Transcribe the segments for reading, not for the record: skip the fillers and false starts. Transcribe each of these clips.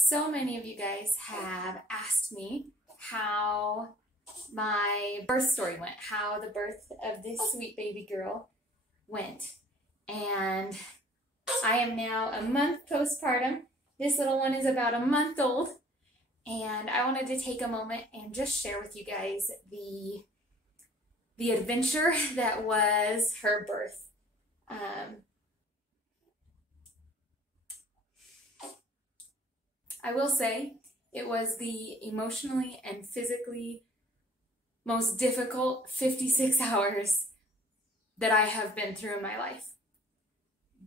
So many of you guys have asked me how my birth story went, how the birth of this sweet baby girl went. And I am now a month postpartum. This little one is about a month old. And I wanted to take a moment and just share with you guys the adventure that was her birth. I will say it was the emotionally and physically most difficult 56 hours that I have been through in my life.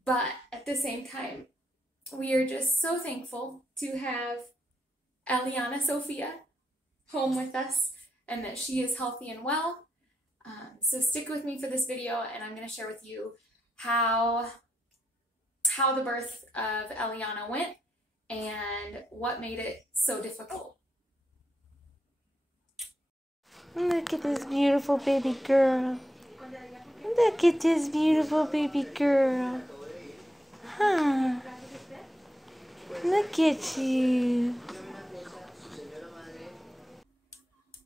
But at the same time, we are just so thankful to have Eliana Sophia home with us and that she is healthy and well. So stick with me for this video, and I'm going to share with you how the birth of Eliana went and what made it so difficult. Look at this beautiful baby girl. Look at this beautiful baby girl. Huh? Look at you.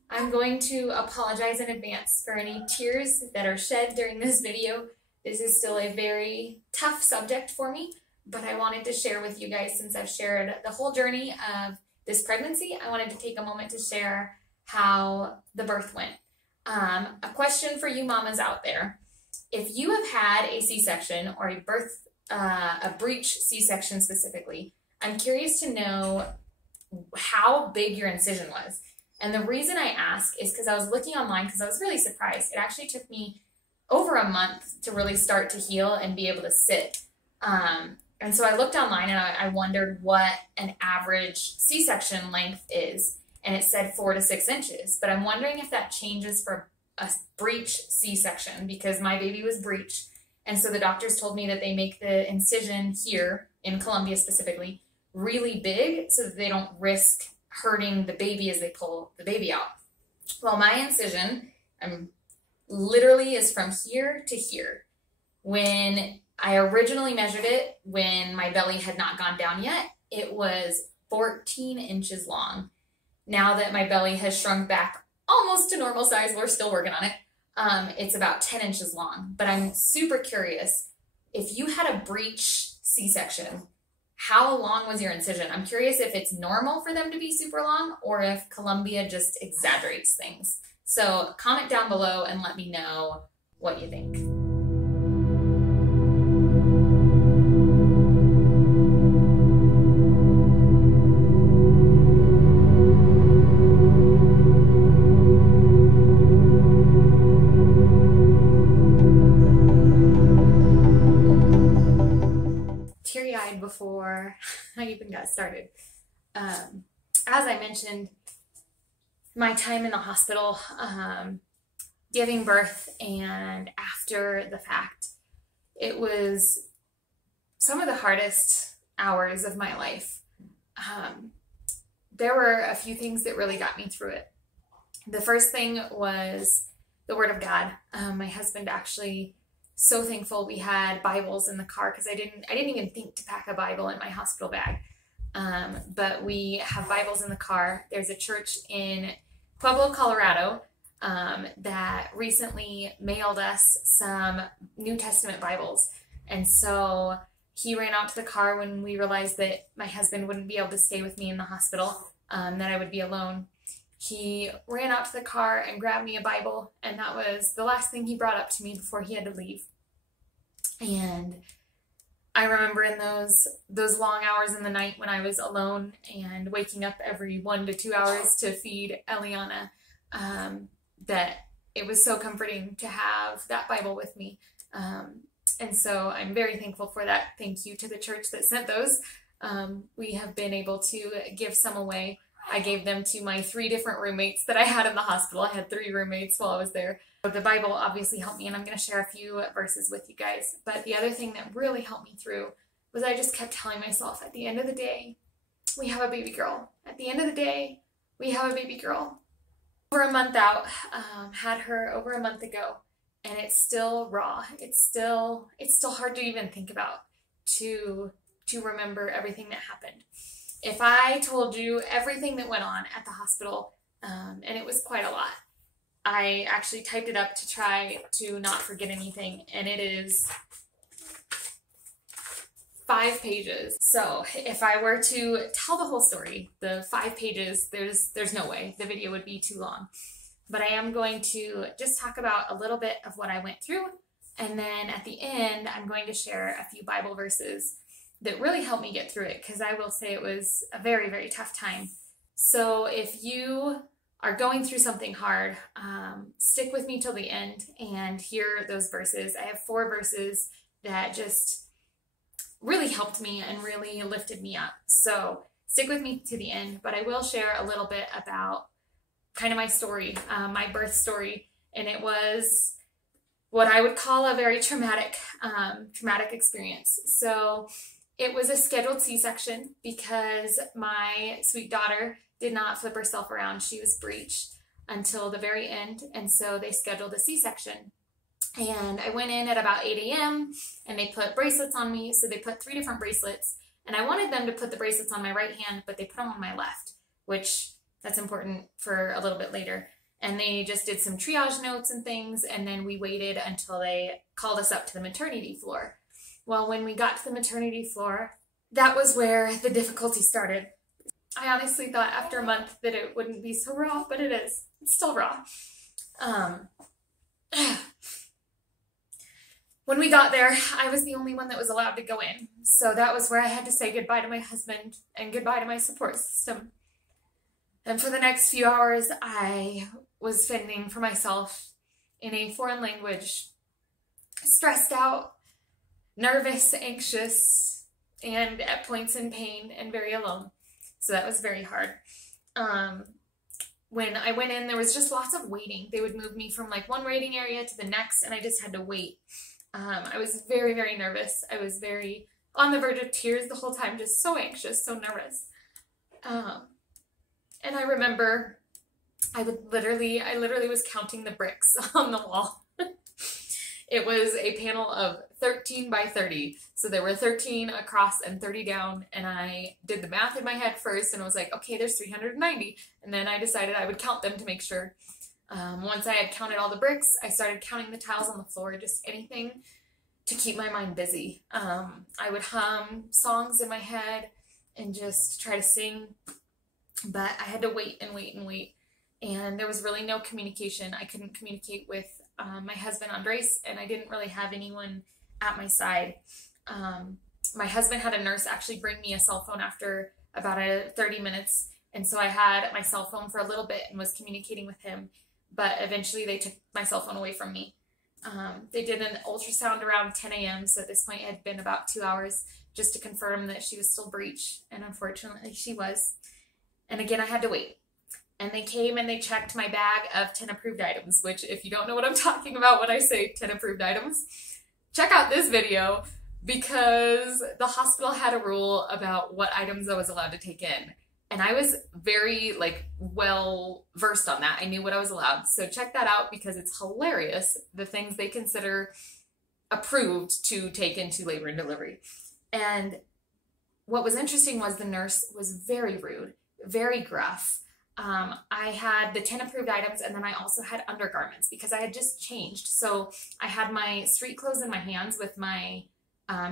I'm going to apologize in advance for any tears that are shed during this video. This is still a very tough subject for me, but I wanted to share with you guys, since I've shared the whole journey of this pregnancy, I wanted to take a moment to share how the birth went. A question for you mamas out there. If you have had a C-section or a breech C-section specifically, I'm curious to know how big your incision was. And the reason I ask is because I was looking online because I was really surprised. It actually took me over a month to really start to heal and be able to sit. And so I looked online and I wondered what an average C-section length is. And it said 4 to 6 inches. But I'm wondering if that changes for a breech C-section, because my baby was breech. And so the doctors told me that they make the incision here, in Colombia specifically, really big so that they don't risk hurting the baby as they pull the baby out. Well, my incision literally is from here to here. When I originally measured it, when my belly had not gone down yet, it was 14 inches long. Now that my belly has shrunk back almost to normal size, we're still working on it, it's about 10 inches long. But I'm super curious, if you had a breech C-section, how long was your incision? I'm curious if it's normal for them to be super long or if Colombia just exaggerates things. So comment down below and let me know what you think. Teary-eyed before I even got started. As I mentioned, my time in the hospital, giving birth and after the fact, it was some of the hardest hours of my life. There were a few things that really got me through it. The first thing was the Word of God. My husband actually, so thankful we had Bibles in the car, because I didn't even think to pack a Bible in my hospital bag. But we have Bibles in the car. There's a church in Pueblo, Colorado, that recently mailed us some New Testament Bibles. And so he ran out to the car when we realized that my husband wouldn't be able to stay with me in the hospital, that I would be alone. He ran out to the car and grabbed me a Bible, and that was the last thing he brought up to me before he had to leave. And I remember in those long hours in the night when I was alone and waking up every 1 to 2 hours to feed Eliana, that it was so comforting to have that Bible with me. And so I'm very thankful for that. Thank you to the church that sent those. We have been able to give some away. I gave them to my 3 different roommates that I had in the hospital. I had 3 roommates while I was there. The Bible obviously helped me, and I'm going to share a few verses with you guys. But the other thing that really helped me through was I just kept telling myself, at the end of the day, we have a baby girl. At the end of the day, we have a baby girl. Over a month out, had her over a month ago, and it's still raw. It's still hard to even think about, to remember everything that happened. if I told you everything that went on at the hospital, and it was quite a lot. I actually typed it up to try to not forget anything, and it is 5 pages. So if I were to tell the whole story, the 5 pages, there's no way. The video would be too long. But I am going to just talk about a little bit of what I went through, and then at the end, I'm going to share a few Bible verses that really helped me get through it, because I will say it was a very, very tough time. So if you are going through something hard, stick with me till the end and hear those verses. I have 4 verses that just really helped me and really lifted me up. So stick with me to the end, but I will share a little bit about kind of my story, my birth story, and it was what I would call a very traumatic experience. So it was a scheduled C-section because my sweet daughter did not flip herself around. She was breech until the very end, and so they scheduled a C-section. And I went in at about 8 a.m. and they put bracelets on me. So they put 3 different bracelets, and I wanted them to put the bracelets on my right hand, but they put them on my left, which that's important for a little bit later. And they just did some triage notes and things, and then we waited until they called us up to the maternity floor. Well, when we got to the maternity floor, that was where the difficulty started. I honestly thought after a month that it wouldn't be so raw, but it is. It's still raw. When we got there, I was the only one that was allowed to go in. So that was where I had to say goodbye to my husband and goodbye to my support system. And for the next few hours, I was fending for myself in a foreign language, stressed out, nervous, anxious, and at points in pain and very alone. So that was very hard. When I went in, there was just lots of waiting. They would move me from like one waiting area to the next, and I just had to wait. I was very, very nervous. I was very on the verge of tears the whole time, just so anxious, so nervous. And I remember I literally was counting the bricks on the wall. It was a panel of 13 by 30. So there were 13 across and 30 down. And I did the math in my head first and I was like, okay, there's 390. And then I decided I would count them to make sure. Once I had counted all the bricks, I started counting the tiles on the floor, just anything to keep my mind busy. I would hum songs in my head and just try to sing, but I had to wait and wait and wait. And there was really no communication. I couldn't communicate with my husband, Andres, and I didn't really have anyone at my side. My husband had a nurse actually bring me a cell phone after about 30 minutes. And so I had my cell phone for a little bit and was communicating with him. But eventually they took my cell phone away from me. They did an ultrasound around 10 a.m. So at this point it had been about 2 hours just to confirm that she was still breech. And unfortunately she was. And again, I had to wait. And they came and they checked my bag of 10 approved items, which if you don't know what I'm talking about when I say 10 approved items, check out this video because the hospital had a rule about what items I was allowed to take in. And I was very well versed on that. I knew what I was allowed. So check that out because it's hilarious, the things they consider approved to take into labor and delivery. And what was interesting was the nurse was very rude, very gruff. I had the 10 approved items and then I also had undergarments because I had just changed. So I had my street clothes in my hands with my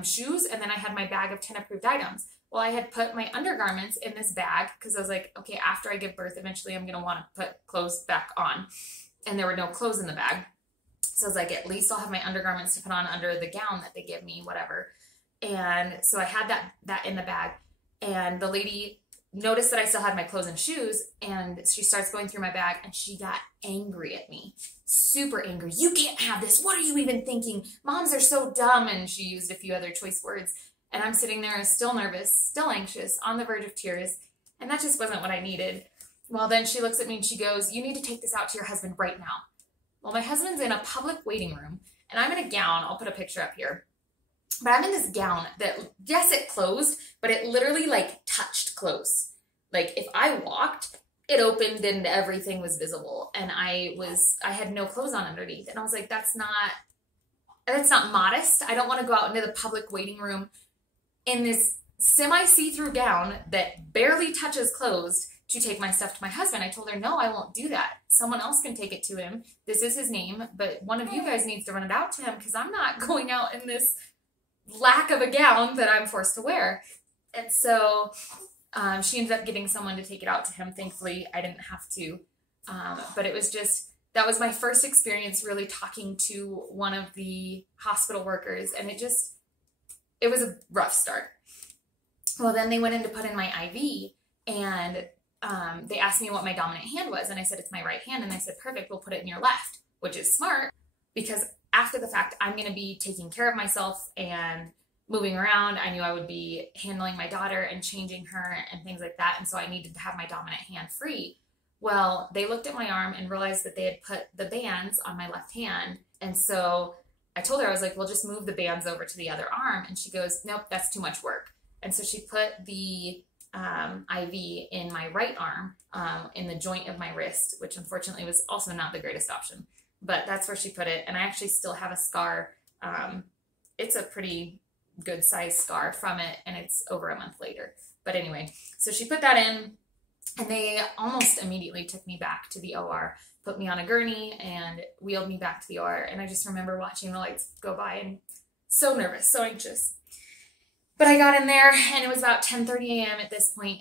shoes, and then I had my bag of 10 approved items. Well, I had put my undergarments in this bag because I was like, okay, after I give birth, eventually I'm going to want to put clothes back on. And there were no clothes in the bag. So I was like, at least I'll have my undergarments to put on under the gown that they give me, whatever. And so I had that in the bag. And the lady noticed that I still had my clothes and shoes, and she starts going through my bag and she got angry at me. Super angry. You can't have this. What are you even thinking? Moms are so dumb. And she used a few other choice words. And I'm sitting there still nervous, still anxious, on the verge of tears. And that just wasn't what I needed. Well, then she looks at me and she goes, you need to take this out to your husband right now. Well, my husband's in a public waiting room and I'm in a gown. I'll put a picture up here. But I'm in this gown that, yes, it closed, but it literally touched close. If I walked, it opened and everything was visible. And I had no clothes on underneath. And I was like, that's not modest. I don't want to go out into the public waiting room in this semi see-through gown that barely touches closed to take my stuff to my husband. I told her, no, I won't do that. Someone else can take it to him. This is his name, but one of you guys needs to run it out to him because I'm not going out in this lack of a gown that I'm forced to wear. And so she ended up getting someone to take it out to him. Thankfully, I didn't have to. But it was just, that was my first experience really talking to one of the hospital workers. And it was a rough start. Well, then they went in to put in my IV, and they asked me what my dominant hand was. And I said, it's my right hand. And I said, perfect, we'll put it in your left, which is smart because after the fact, I'm going to be taking care of myself and moving around. I knew I would be handling my daughter and changing her and things like that. And so I needed to have my dominant hand free. Well, they looked at my arm and realized that they had put the bands on my left hand. And so I told her, I was like, well, just move the bands over to the other arm. And she goes, nope, that's too much work. And so she put the IV in my right arm, in the joint of my wrist, which unfortunately was also not the greatest option. But that's where she put it. And I actually still have a scar. It's a pretty good size scar from it, and it's over a month later. But anyway, so she put that in, and they almost immediately took me back to the OR, put me on a gurney, and wheeled me back to the OR. And I just remember watching the lights go by and so nervous, so anxious. But I got in there, and it was about 10:30 a.m. at this point.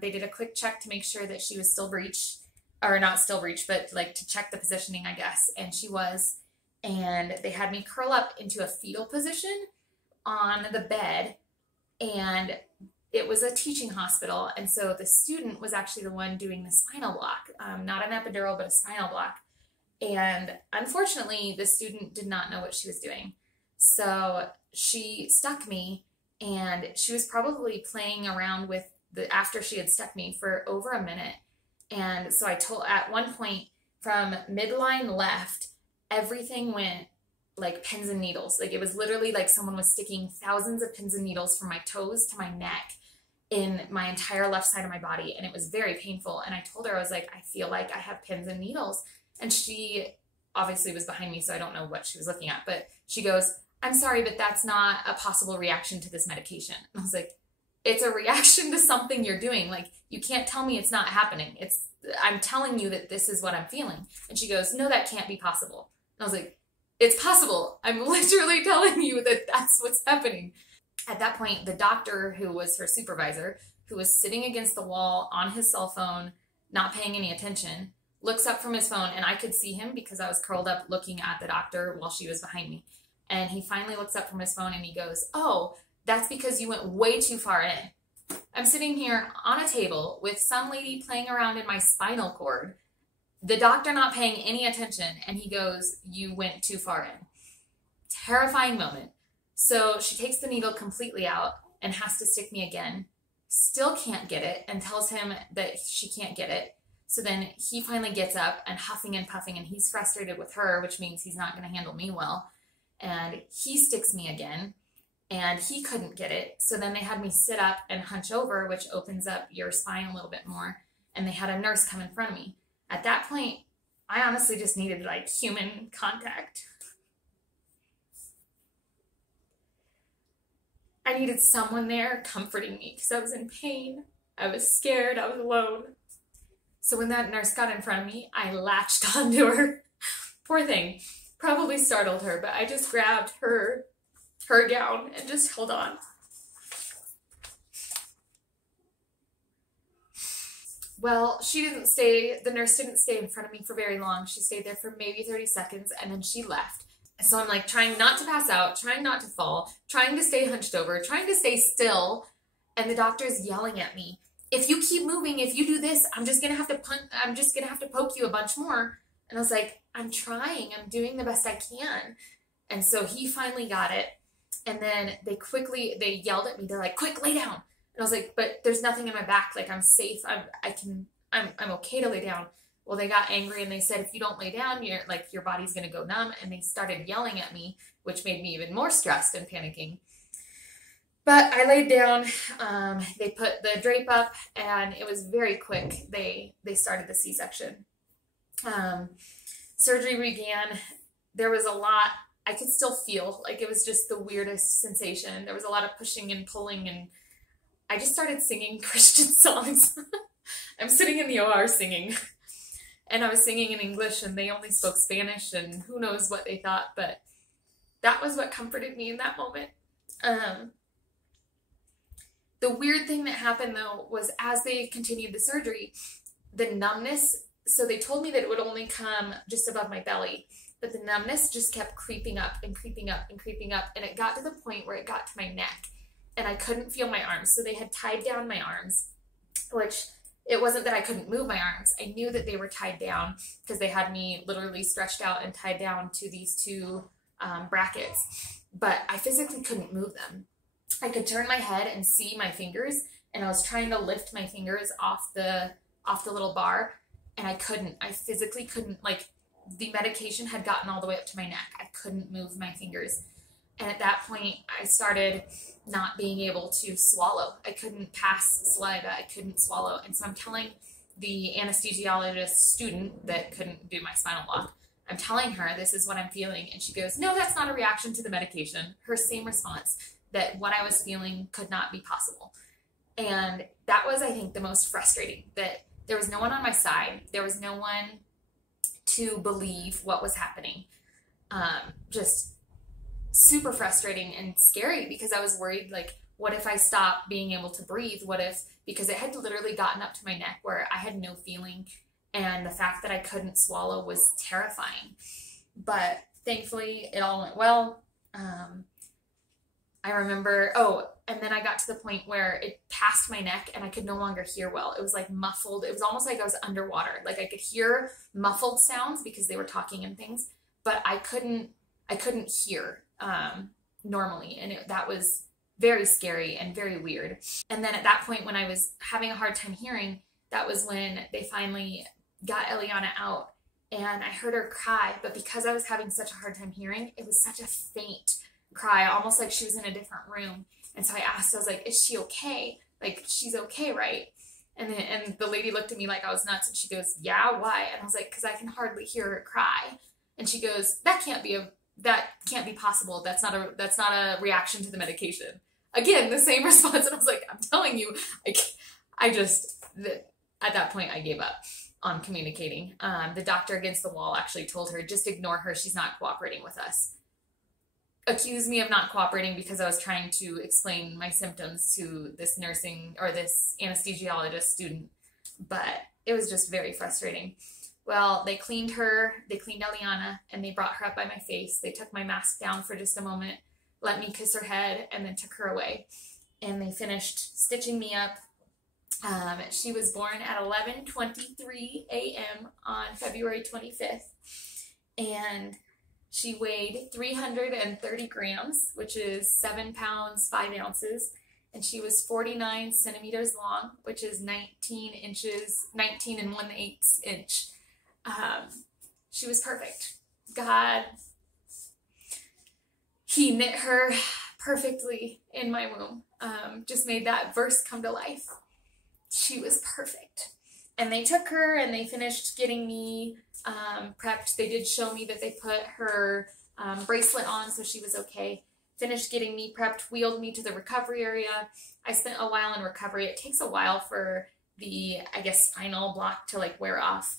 They did a quick check to make sure that she was still breech, or not still breech, but like to check the positioning, I guess. And she was. And they had me curl up into a fetal position on the bed. And it was a teaching hospital. And so the student was actually the one doing the spinal block, not an epidural, but a spinal block. And unfortunately, the student did not know what she was doing. So she stuck me. And she was probably playing around with after she had stuck me for over a minute. And so at one point from midline left, everything went like pins and needles. Like it was literally like someone was sticking thousands of pins and needles from my toes to my neck in my entire left side of my body. And it was very painful. And I told her, I was like, I feel like I have pins and needles. And she obviously was behind me, so I don't know what she was looking at, but she goes, I'm sorry, but that's not a possible reaction to this medication. And I was like, it's a reaction to something you're doing. Like, you can't tell me it's not happening. I'm telling you that this is what I'm feeling. And she goes, no, that can't be possible. And I was like, it's possible. I'm literally telling you that that's what's happening. At that point, the doctor who was her supervisor, who was sitting against the wall on his cell phone, not paying any attention, looks up from his phone, and I could see him because I was curled up looking at the doctor while she was behind me. And he finally looks up from his phone and he goes, oh, that's because you went way too far in. I'm sitting here on a table with some lady playing around in my spinal cord, the doctor not paying any attention, and he goes, you went too far in. Terrifying moment. So she takes the needle completely out and has to stick me again. Still can't get it, and tells him that she can't get it. So then he finally gets up and huffing and puffing, and he's frustrated with her, which means he's not going to handle me well. And he sticks me again, and he couldn't get it. So then they had me sit up and hunch over, which opens up your spine a little bit more. And they had a nurse come in front of me. At that point, I honestly just needed like human contact. I needed someone there comforting me because I was in pain. I was scared. I was alone. So when that nurse got in front of me, I latched onto her. Poor thing. Probably startled her, but I just grabbed her gown and just held on. Well, the nurse didn't stay in front of me for very long. She stayed there for maybe 30 seconds, and then she left. So I'm like trying not to pass out, trying not to fall, trying to stay hunched over, trying to stay still, and the doctor's yelling at me. If you keep moving, if you do this, I'm just gonna have to poke you a bunch more. And I was like, I'm trying, I'm doing the best I can. And so he finally got it. And then they yelled at me. They're like, quick, lay down. And I was like, but there's nothing in my back. Like, I'm safe. I'm okay to lay down. Well, they got angry and they said, if you don't lay down, your body's going to go numb. And they started yelling at me, which made me even more stressed and panicking. But I laid down. They put the drape up, and it was very quick. They started the C-section. Surgery began. There was a lot. I could still feel like it was just the weirdest sensation. There was a lot of pushing and pulling and I just started singing Christian songs. I'm sitting in the OR singing, and I was singing in English, and they only spoke Spanish, and who knows what they thought, but that was what comforted me in that moment. The weird thing that happened, though, was as they continued the surgery, the numbness, so they told me that it would only come just above my belly, but the numbness just kept creeping up and creeping up and creeping up, and it got to the point where it got to my neck, and I couldn't feel my arms. So they had tied down my arms, which it wasn't that I couldn't move my arms. I knew that they were tied down because they had me literally stretched out and tied down to these two brackets, but I physically couldn't move them. I could turn my head and see my fingers, and I was trying to lift my fingers off the little bar, and I couldn't. I physically couldn't. Like, the medication had gotten all the way up to my neck. I couldn't move my fingers. And at that point, I started not being able to swallow. I couldn't pass saliva. I couldn't swallow. And so I'm telling the anesthesiologist student that couldn't do my spinal block, I'm telling her, this is what I'm feeling. And she goes, no, that's not a reaction to the medication. Her same response, that what I was feeling could not be possible. And that was, I think, the most frustrating, that there was no one on my side. There was no one to believe what was happening. Just super frustrating and scary, because I was worried, like, what if I stop being able to breathe? What if, because it had literally gotten up to my neck where I had no feeling, and the fact that I couldn't swallow was terrifying. But thankfully it all went well. I remember, and then I got to the point where it passed my neck and I could no longer hear well. It was like muffled. It was almost like I was underwater. Like, I could hear muffled sounds because they were talking and things, but I couldn't hear normally. And that was very scary and very weird. And then at that point, when I was having a hard time hearing, that was when they finally got Eliana out, and I heard her cry, but because I was having such a hard time hearing, it was such a faint cry, almost like she was in a different room. And so I asked, I was like, is she okay? Like, she's okay, right? And the lady looked at me like I was nuts, and she goes, yeah, why? And I was like, because I can hardly hear her cry. And she goes, that can't be possible. That's not a reaction to the medication. Again, the same response. And I was like, I'm telling you, at that point I gave up on communicating. The doctor against the wall actually told her, just ignore her. She's not cooperating with us. Accused me of not cooperating because I was trying to explain my symptoms to this anesthesiologist student, but it was just very frustrating. Well, they cleaned Eliana, and they brought her up by my face. They took my mask down for just a moment, let me kiss her head, and then took her away. And they finished stitching me up. She was born at 11:23 a.m. on February 25th, and she weighed 330 grams, which is 7 pounds, 5 ounces. And she was 49 centimeters long, which is 19 and 1/8 inch. She was perfect. God, he knit her perfectly in my womb. Just made that verse come to life. She was perfect. And they took her and they finished getting me prepped. They did show me that they put her bracelet on, so she was okay. Finished getting me prepped, wheeled me to the recovery area. I spent a while in recovery. It takes a while for the, I guess, spinal block to like wear off.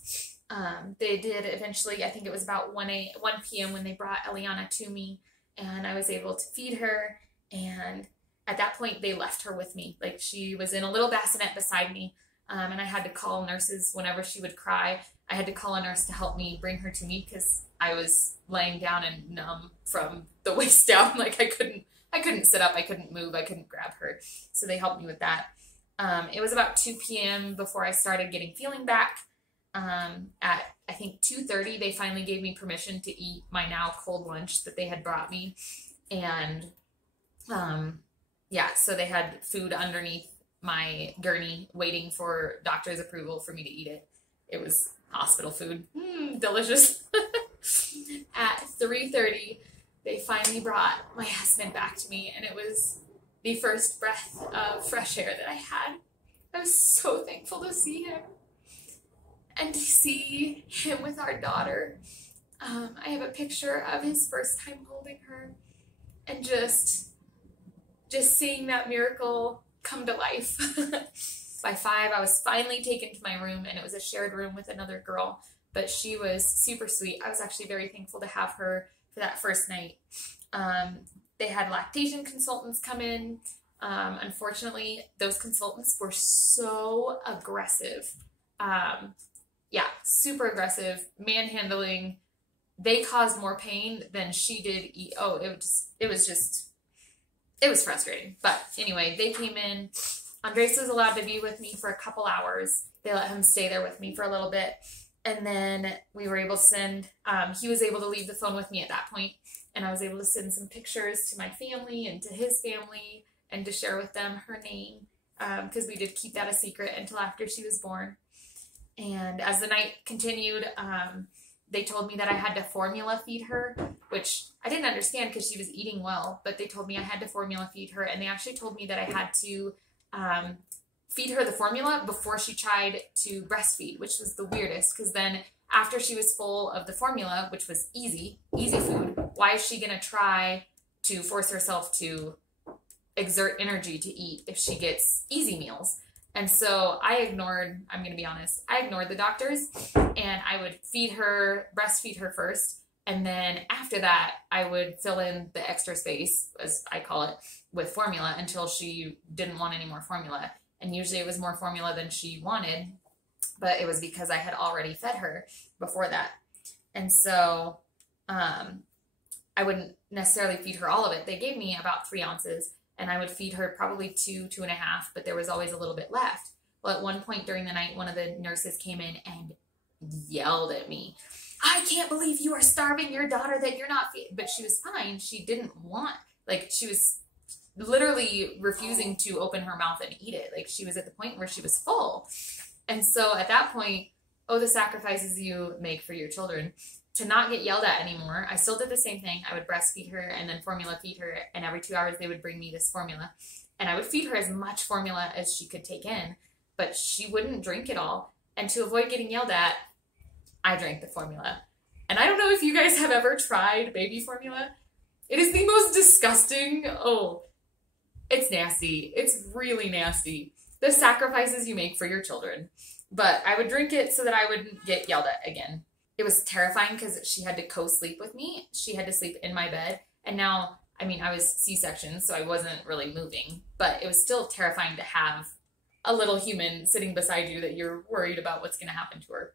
They did eventually, I think it was about 1 p.m. when they brought Eliana to me, and I was able to feed her. And at that point, they left her with me. Like, she was in a little bassinet beside me. And I had to call nurses whenever she would cry. I had to call a nurse to help me bring her to me because I was laying down and numb from the waist down. Like, I couldn't sit up, I couldn't move, I couldn't grab her. So they helped me with that. It was about 2 p.m. before I started getting feeling back. At, I think, 2:30, they finally gave me permission to eat my now cold lunch that they had brought me. And yeah, so they had food underneath my gurney waiting for doctor's approval for me to eat it. It was hospital food. Delicious. At 3:30, they finally brought my husband back to me, and it was the first breath of fresh air that I had. I was so thankful to see him and to see him with our daughter. I have a picture of his first time holding her, and just seeing that miracle come to life. By 5, I was finally taken to my room, and it was a shared room with another girl, but she was super sweet. I was actually very thankful to have her for that first night. They had lactation consultants come in. Unfortunately, those consultants were so aggressive. Yeah, super aggressive, manhandling. They caused more pain than she did. Oh, it was frustrating. But anyway, they came in. Andres was allowed to be with me for a couple hours. They let him stay there with me for a little bit. And then we were able to send, he was able to leave the phone with me at that point, and I was able to send some pictures to my family and to his family and to share with them her name, because we did keep that a secret until after she was born. And as the night continued, they told me that I had to formula feed her, which I didn't understand because she was eating well, but they told me I had to formula feed her, and they actually told me that I had to feed her the formula before she tried to breastfeed, which was the weirdest, because then after she was full of the formula, which was easy food, why is she going to try to force herself to exert energy to eat if she gets easy meals? And so I'm going to be honest, I ignored the doctors, and I would breastfeed her first. And then after that, I would fill in the extra space, as I call it, with formula until she didn't want any more formula. And usually it was more formula than she wanted, but it was because I had already fed her before that. And so I wouldn't necessarily feed her all of it. They gave me about 3 ounces, and I would feed her probably 2.5, but there was always a little bit left. Well, at one point during the night, one of the nurses came in and yelled at me, "I can't believe you are starving your daughter that you're not feeding." But she was fine. She didn't want, she was literally refusing to open her mouth and eat it. She was at the point where she was full. And so at that point, the sacrifices you make for your children. To not get yelled at anymore, I still did the same thing. I would breastfeed her and then formula feed her, and every 2 hours they would bring me this formula, and I would feed her as much formula as she could take in, but she wouldn't drink it all. And to avoid getting yelled at, I drank the formula. And I don't know if you guys have ever tried baby formula. It is the most disgusting. Oh, it's nasty. It's really nasty. The sacrifices you make for your children. But I would drink it so that I wouldn't get yelled at again. It was terrifying because she had to co-sleep with me. She had to sleep in my bed. And now, I was C-section, so I wasn't really moving. But it was still terrifying to have a little human sitting beside you that you're worried about what's going to happen to her.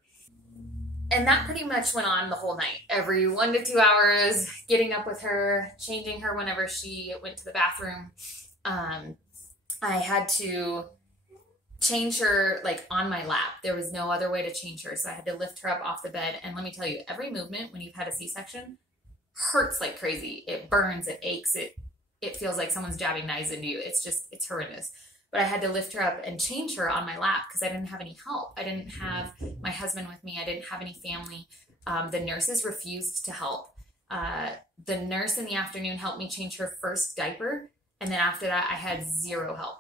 And that pretty much went on the whole night. Every 1 to 2 hours, getting up with her, changing her whenever she went to the bathroom. I had to change her on my lap. There was no other way to change her, so I had to lift her up off the bed. And let me tell you, every movement when you've had a C-section hurts like crazy. It burns, it aches, it feels like someone's jabbing knives into you. It's horrendous. But I had to lift her up and change her on my lap because I didn't have any help. I didn't have my husband with me. I didn't have any family. The nurses refused to help. The nurse in the afternoon helped me change her first diaper. And then after that, I had zero help.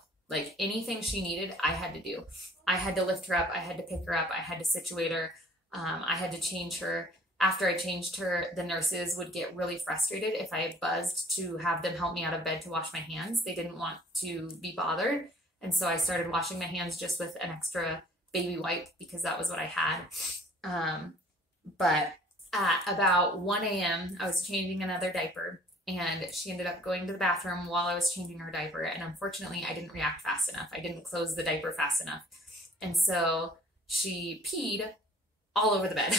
Anything she needed, I had to do. I had to lift her up. I had to pick her up. I had to situate her. I had to change her. After I changed her, the nurses would get really frustrated if I buzzed to have them help me out of bed to wash my hands. They didn't want to be bothered. And so I started washing my hands just with an extra baby wipe because that was what I had. But at about 1 a.m., I was changing another diaper, and she ended up going to the bathroom while I was changing her diaper. And unfortunately, I didn't react fast enough. I didn't close the diaper fast enough. And so she peed all over the bed.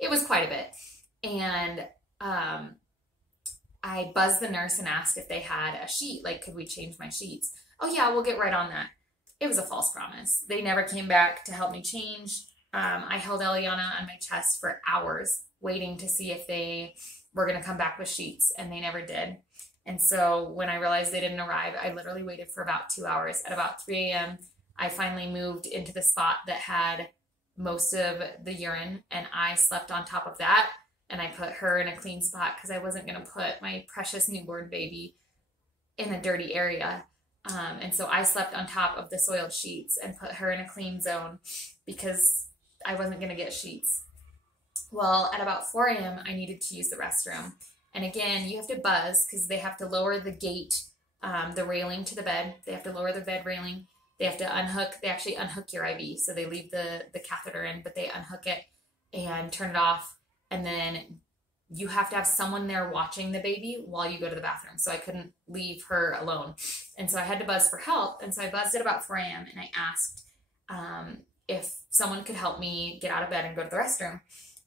It was quite a bit. And I buzzed the nurse and asked if they had a sheet. Could we change my sheets? "Oh yeah, we'll get right on that." It was a false promise. They never came back to help me change. I held Eliana on my chest for hours, waiting to see if they were going to come back with sheets, and they never did. And so when I realized they didn't arrive, I literally waited for about 2 hours. At about 3 a.m., I finally moved into the spot that had most of the urine, and I slept on top of that, and I put her in a clean spot because I wasn't going to put my precious newborn baby in a dirty area. And so I slept on top of the soiled sheets and put her in a clean zone because I wasn't going to get sheets. Well, at about 4 a.m., I needed to use the restroom. And again, you have to buzz because they have to lower the gate the railing to the bed. They have to lower the bed railing. They have to unhook. They actually unhook your IV. So they leave the catheter in, but they unhook it and turn it off. And then you have to have someone there watching the baby while you go to the bathroom. So I couldn't leave her alone. And so I had to buzz for help. And so I buzzed at about 4 a.m. and I asked if someone could help me get out of bed and go to the restroom.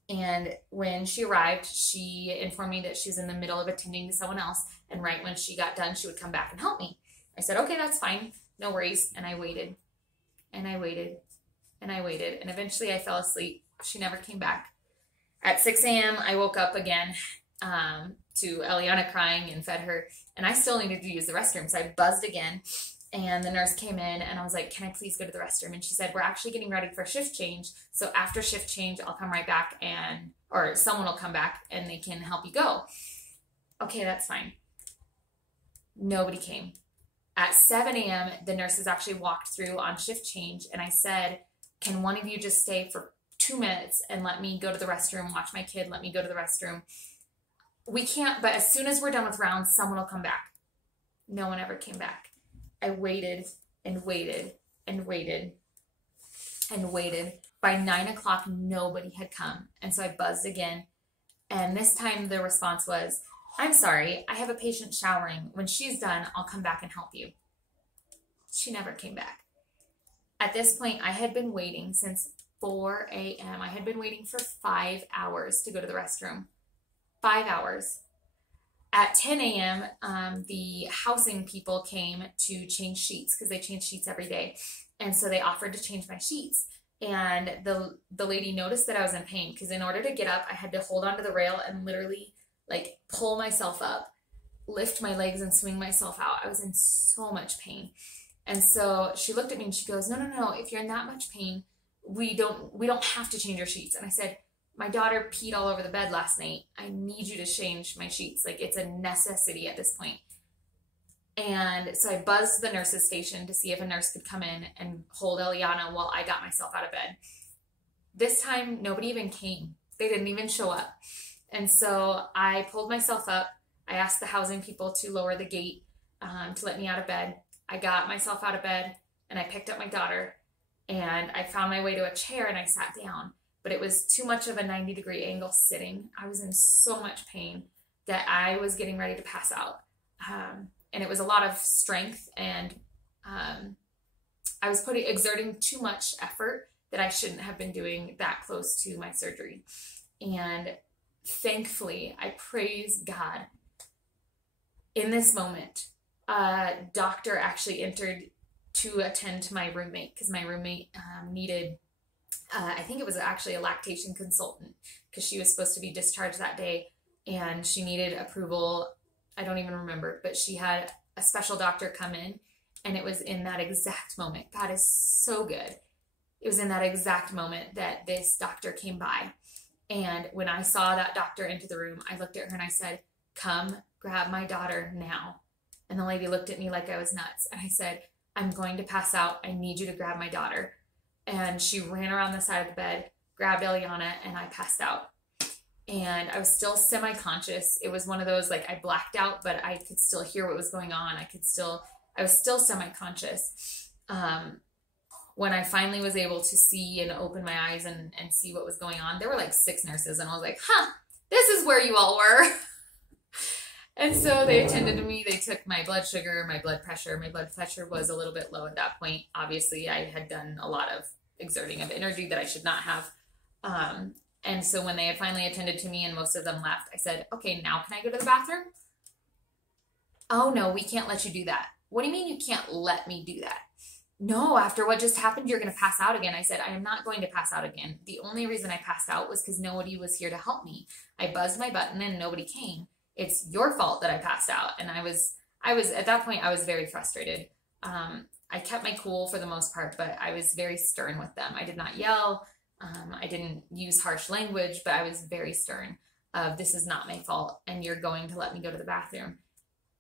And when she arrived, she informed me that she's in the middle of attending to someone else. And right when she got done, she would come back and help me. I said, okay, that's fine. No worries. And I waited and I waited and I waited. And eventually I fell asleep. She never came back. At 6 a.m., I woke up again to Eliana crying and fed her. And I still needed to use the restroom. So I buzzed again. And the nurse came in and I was like, can I please go to the restroom? And she said, we're actually getting ready for shift change. So after shift change, I'll come right back or someone will come back and they can help you go. Okay, that's fine. Nobody came. At 7 a.m., the nurses actually walked through on shift change. And I said, can one of you just stay for 2 minutes and let me go to the restroom, watch my kid, let me go to the restroom. We can't, but as soon as we're done with rounds, someone will come back. No one ever came back. I waited and waited and waited and waited. By 9 o'clock, nobody had come. And so I buzzed again. And this time the response was, I'm sorry, I have a patient showering. When she's done, I'll come back and help you. She never came back. At this point, I had been waiting since 4 a.m. I had been waiting for 5 hours to go to the restroom. 5 hours. At 10 a.m., the housing people came to change sheets because they change sheets every day. And so they offered to change my sheets. And the lady noticed that I was in pain because in order to get up, I had to hold onto the rail and literally like pull myself up, lift my legs and swing myself out. I was in so much pain. And so she looked at me and she goes, no, if you're in that much pain, we don't have to change your sheets. And I said, my daughter peed all over the bed last night. I need you to change my sheets. Like it's a necessity at this point. And so I buzzed the nurse's station to see if a nurse could come in and hold Eliana while I got myself out of bed. This time, nobody even came. They didn't even show up. And so I pulled myself up. I asked the housing people to lower the gate to let me out of bed. I got myself out of bed and I picked up my daughter and I found my way to a chair and I sat down. But it was too much of a 90-degree angle sitting. I was in so much pain that I was getting ready to pass out. And it was a lot of strength and I was exerting too much effort that I shouldn't have been doing that close to my surgery. And thankfully, I praise God. In this moment, a doctor actually entered to attend to my roommate because my roommate needed, I think it was actually a lactation consultant because she was supposed to be discharged that day and she needed approval. I don't even remember, but she had a special doctor come in and it was in that exact moment. God is so good. It was in that exact moment that this doctor came by. And when I saw that doctor into the room, I looked at her and I said, come grab my daughter now. And the lady looked at me like I was nuts. And I said, I'm going to pass out. I need you to grab my daughter. And she ran around the side of the bed, grabbed Eliana, and I passed out. And I was still semi-conscious. It was one of those, like I blacked out, but I could still hear what was going on. I was still semi-conscious. When I finally was able to see and open my eyes and see what was going on, there were like 6 nurses and I was like, this is where you all were. And so they attended to me. They took my blood sugar, my blood pressure. My blood pressure was a little bit low at that point. Obviously, I had done a lot of exerting of energy that I should not have. And so when they had finally attended to me and most of them left, I said, okay, now can I go to the bathroom? Oh, no, we can't let you do that. What do you mean you can't let me do that? No, after what just happened, you're going to pass out again. I said, I am not going to pass out again. The only reason I passed out was because nobody was here to help me. I buzzed my button and nobody came. It's your fault that I passed out. And I was at that point, I was very frustrated. I kept my cool for the most part, but I was very stern with them. I did not yell. I didn't use harsh language, but I was very stern of this is not my fault and you're going to let me go to the bathroom.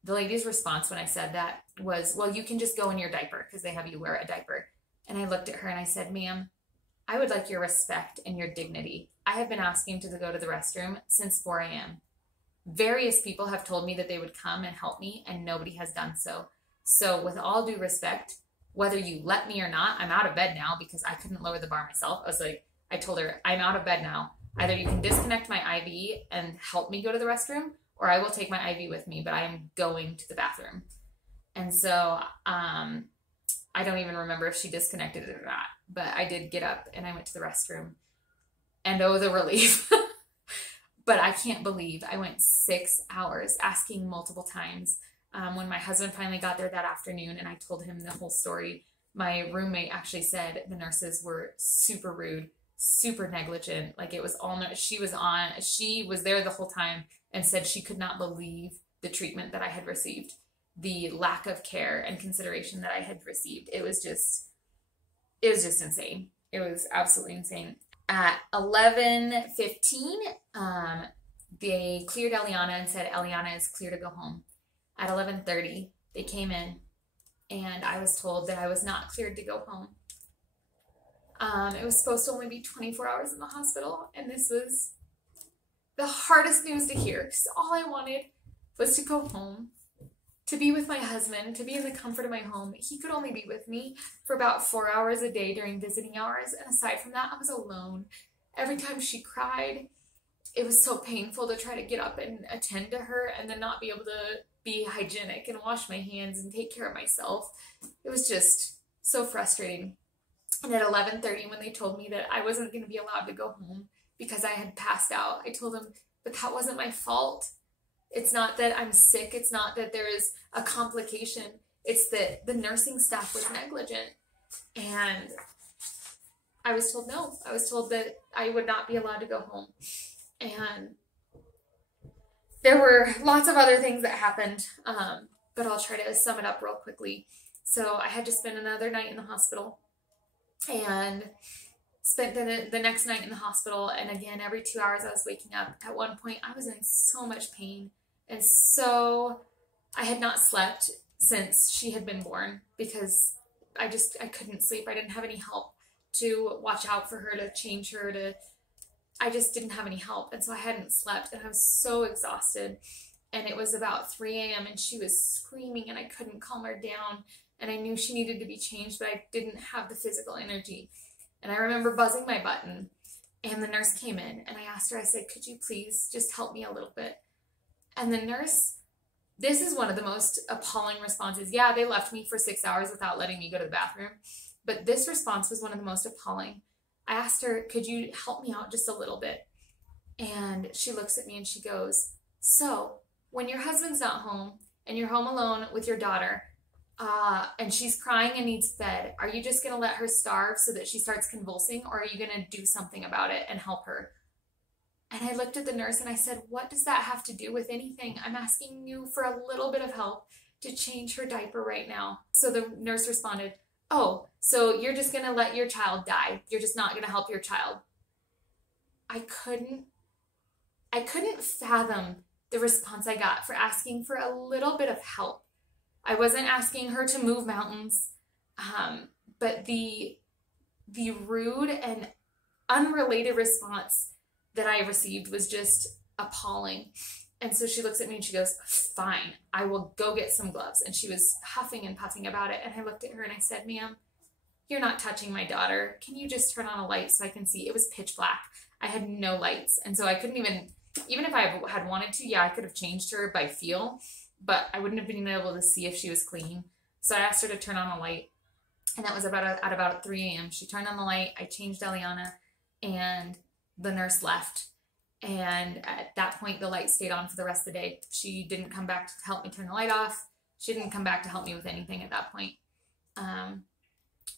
The lady's response when I said that was, well, you can just go in your diaper because they have you wear a diaper. And I looked at her and I said, ma'am, I would like your respect and your dignity. I have been asking to go to the restroom since 4 a.m. Various people have told me that they would come and help me, and nobody has done so. So with all due respect, whether you let me or not, I'm out of bed now because I couldn't lower the bar myself. I told her, I'm out of bed now. Either you can disconnect my IV and help me go to the restroom, or I will take my IV with me, but I am going to the bathroom. And so I don't even remember if she disconnected it or not, but I did get up and I went to the restroom. And oh, the relief. But I can't believe I went 6 hours asking multiple times. When my husband finally got there that afternoon and I told him the whole story, my roommate actually said the nurses were super rude, super negligent. Like, it was all, she was there the whole time and said she could not believe the treatment that I had received, the lack of care and consideration that I had received. It was just insane. It was absolutely insane. At 11:15, they cleared Eliana and said, Eliana is clear to go home. At 11:30, they came in and I was told that I was not cleared to go home. It was supposed to only be 24 hours in the hospital, and this was the hardest news to hear, because all I wanted was to go home, to be with my husband, to be in the comfort of my home. He could only be with me for about 4 hours a day during visiting hours, and aside from that, I was alone. Every time she cried, it was so painful to try to get up and attend to her and then not be able to be hygienic and wash my hands and take care of myself. It was just so frustrating. And at 11:30, when they told me that I wasn't going to be allowed to go home because I had passed out, I told them, but that wasn't my fault. It's not that I'm sick. It's not that there is a complication. It's that the nursing staff was negligent. And I was told no. I was told that I would not be allowed to go home. And there were lots of other things that happened, but I'll try to sum it up real quickly. So I had to spend another night in the hospital and spent the next night in the hospital. And again, every 2 hours I was waking up. At one point, I was in so much pain. And so I had not slept since she had been born because I couldn't sleep. I didn't have any help to watch out for her, to change her, I just didn't have any help. And so I hadn't slept and I was so exhausted. And it was about 3 a.m. and she was screaming and I couldn't calm her down. And I knew she needed to be changed, but I didn't have the physical energy. And I remember buzzing my button and the nurse came in and I asked her, I said, could you please just help me a little bit? And the nurse, this is one of the most appalling responses. Yeah, they left me for 6 hours without letting me go to the bathroom. But this response was one of the most appalling. I asked her, could you help me out just a little bit? And she looks at me and she goes, so when your husband's not home and you're home alone with your daughter and she's crying and needs fed, are you just going to let her starve so that she starts convulsing, or are you going to do something about it and help her? And I looked at the nurse and I said, what does that have to do with anything? I'm asking you for a little bit of help to change her diaper right now. So the nurse responded, oh, so you're just going to let your child die. You're just not going to help your child. I couldn't fathom the response I got for asking for a little bit of help. I wasn't asking her to move mountains, but the rude and unrelated response that I received was just appalling. And so she looks at me and she goes, fine, I will go get some gloves. And she was huffing and puffing about it. And I looked at her and I said, ma'am, you're not touching my daughter. Can you just turn on a light so I can see? It was pitch black. I had no lights. And so I couldn't even if I had wanted to, yeah, I could have changed her by feel, but I wouldn't have been able to see if she was clean. So I asked her to turn on a light. And that was at about 3 a.m. She turned on the light. I changed Eliana and the nurse left. And at that point, the light stayed on for the rest of the day. She didn't come back to help me turn the light off. She didn't come back to help me with anything at that point.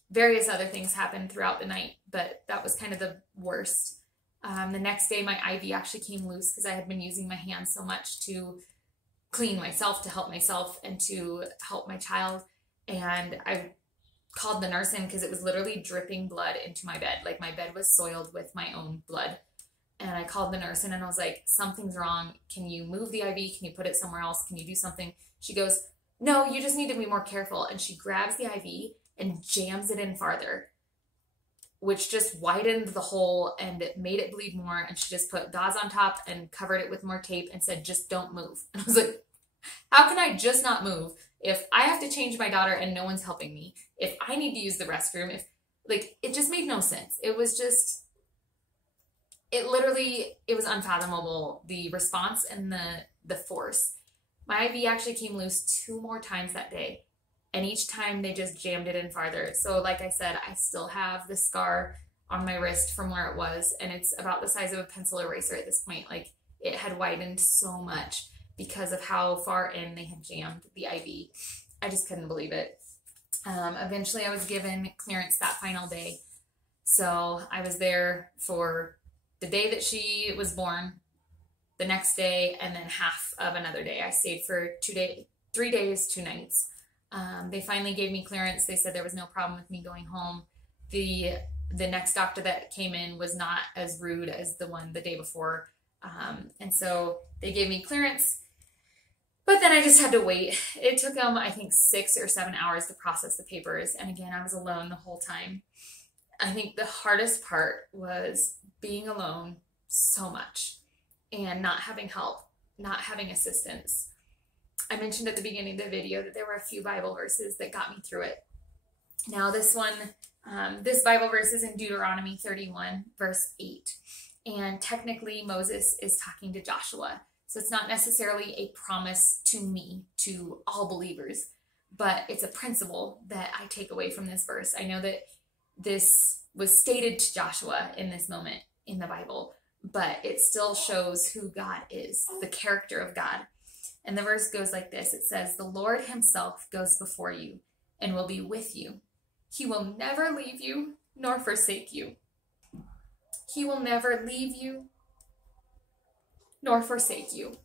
Various other things happened throughout the night, but that was kind of the worst. The next day, my IV actually came loose because I had been using my hands so much to clean myself, to help myself, and to help my child. And I called the nurse in because it was literally dripping blood into my bed. Like, my bed was soiled with my own blood. And I called the nurse in and I was like, something's wrong. Can you move the IV? Can you put it somewhere else? Can you do something? She goes, no, you just need to be more careful. And she grabs the IV and jams it in farther. which just widened the hole and it made it bleed more. And she just put gauze on top and covered it with more tape and said, just don't move. And I was like, how can I just not move if I have to change my daughter and no one's helping me? If I need to use the restroom, if like, it just made no sense. It was just, it was unfathomable, the response and the force. My IV actually came loose 2 more times that day. And each time they just jammed it in farther. So like I said, I still have the scar on my wrist from where it was. And it's about the size of a pencil eraser at this point. Like, it had widened so much because of how far in they had jammed the IV. I just couldn't believe it. Eventually I was given clearance that final day. So I was there for the day that she was born, the next day, and then half of another day. I stayed for 3 days, 2 nights. They finally gave me clearance. They said there was no problem with me going home. The next doctor that came in was not as rude as the one the day before. And so they gave me clearance, but then I just had to wait. It took them, I think, 6 or 7 hours to process the papers. And again, I was alone the whole time. I think the hardest part was being alone so much and not having help, not having assistance. I mentioned at the beginning of the video that there were a few Bible verses that got me through it. Now this Bible verse is in Deuteronomy 31, verse 8. And technically Moses is talking to Joshua. So it's not necessarily a promise to me, to all believers, but it's a principle that I take away from this verse. I know that this was stated to Joshua in this moment in the Bible, but it still shows who God is, the character of God. And the verse goes like this. It says, "The Lord himself goes before you and will be with you. He will never leave you nor forsake you." He will never leave you nor forsake you.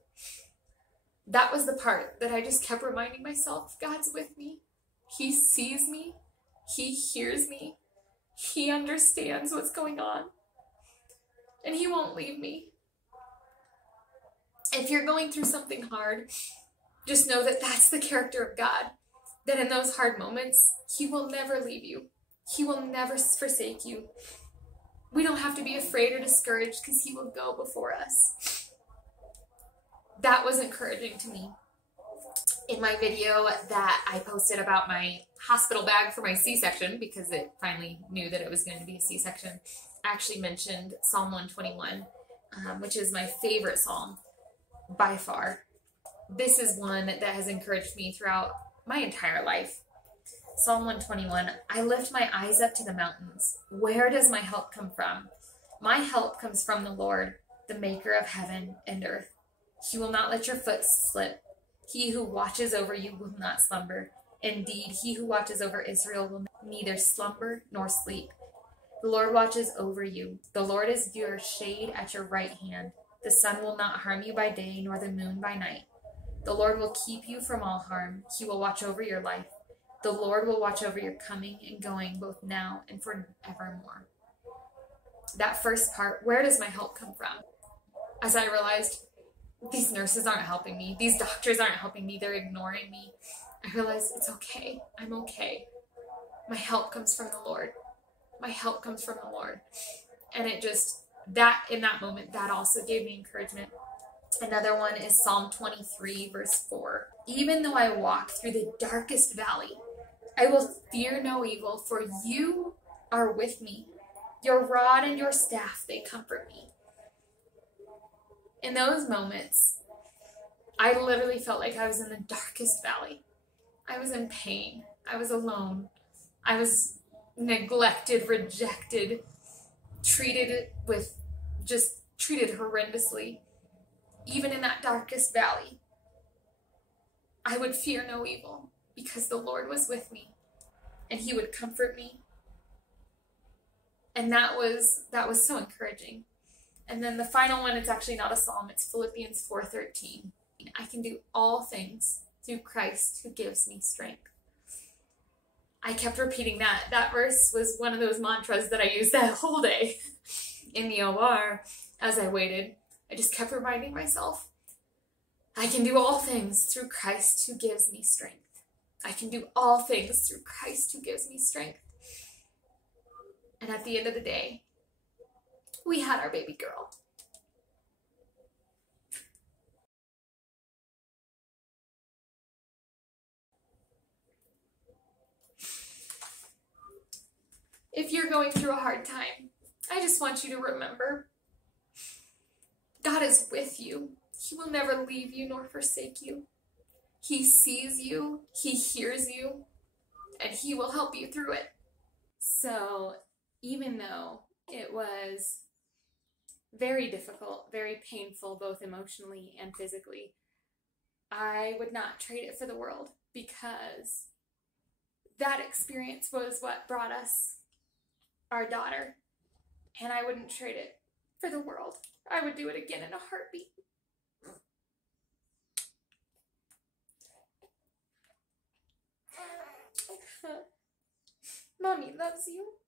That was the part that I just kept reminding myself, God's with me. He sees me. He hears me. He understands what's going on. And he won't leave me. If you're going through something hard, just know that that's the character of God. That in those hard moments, he will never leave you. He will never forsake you. We don't have to be afraid or discouraged because he will go before us. That was encouraging to me. In my video that I posted about my hospital bag for my C-section, because it finally knew that it was going to be a C-section, I actually mentioned Psalm 121, which is my favorite psalm by far. This is one that has encouraged me throughout my entire life. Psalm 121, "I lift my eyes up to the mountains. Where does my help come from? My help comes from the Lord, the maker of heaven and earth. He will not let your foot slip. He who watches over you will not slumber. Indeed, he who watches over Israel will neither slumber nor sleep. The Lord watches over you. The Lord is your shade at your right hand. The sun will not harm you by day, nor the moon by night. The Lord will keep you from all harm. He will watch over your life. The Lord will watch over your coming and going, both now and forevermore." That first part, where does my help come from? As I realized, these nurses aren't helping me. These doctors aren't helping me. They're ignoring me. I realized it's okay. I'm okay. My help comes from the Lord. My help comes from the Lord. And it just, in that moment, that also gave me encouragement. Another one is Psalm 23, verse 4. "Even though I walk through the darkest valley, I will fear no evil, for you are with me. Your rod and your staff, they comfort me." In those moments, I literally felt like I was in the darkest valley. I was in pain. I was alone. I was neglected, rejected, treated horrendously. Even in that darkest valley, I would fear no evil because the Lord was with me and he would comfort me. And that was so encouraging. And then the final one, it's actually not a psalm, it's Philippians 4:13. "I can do all things through Christ who gives me strength." I kept repeating that. That verse was one of those mantras that I used that whole day in the OR as I waited. I just kept reminding myself, I can do all things through Christ who gives me strength. I can do all things through Christ who gives me strength. And at the end of the day, we had our baby girl. If you're going through a hard time, I just want you to remember, God is with you. He will never leave you nor forsake you. He sees you, He hears you, and He will help you through it. So even though it was very difficult, very painful, both emotionally and physically, I would not trade it for the world, because that experience was what brought us our daughter, and I wouldn't trade it for the world. I would do it again in a heartbeat. Mommy loves you.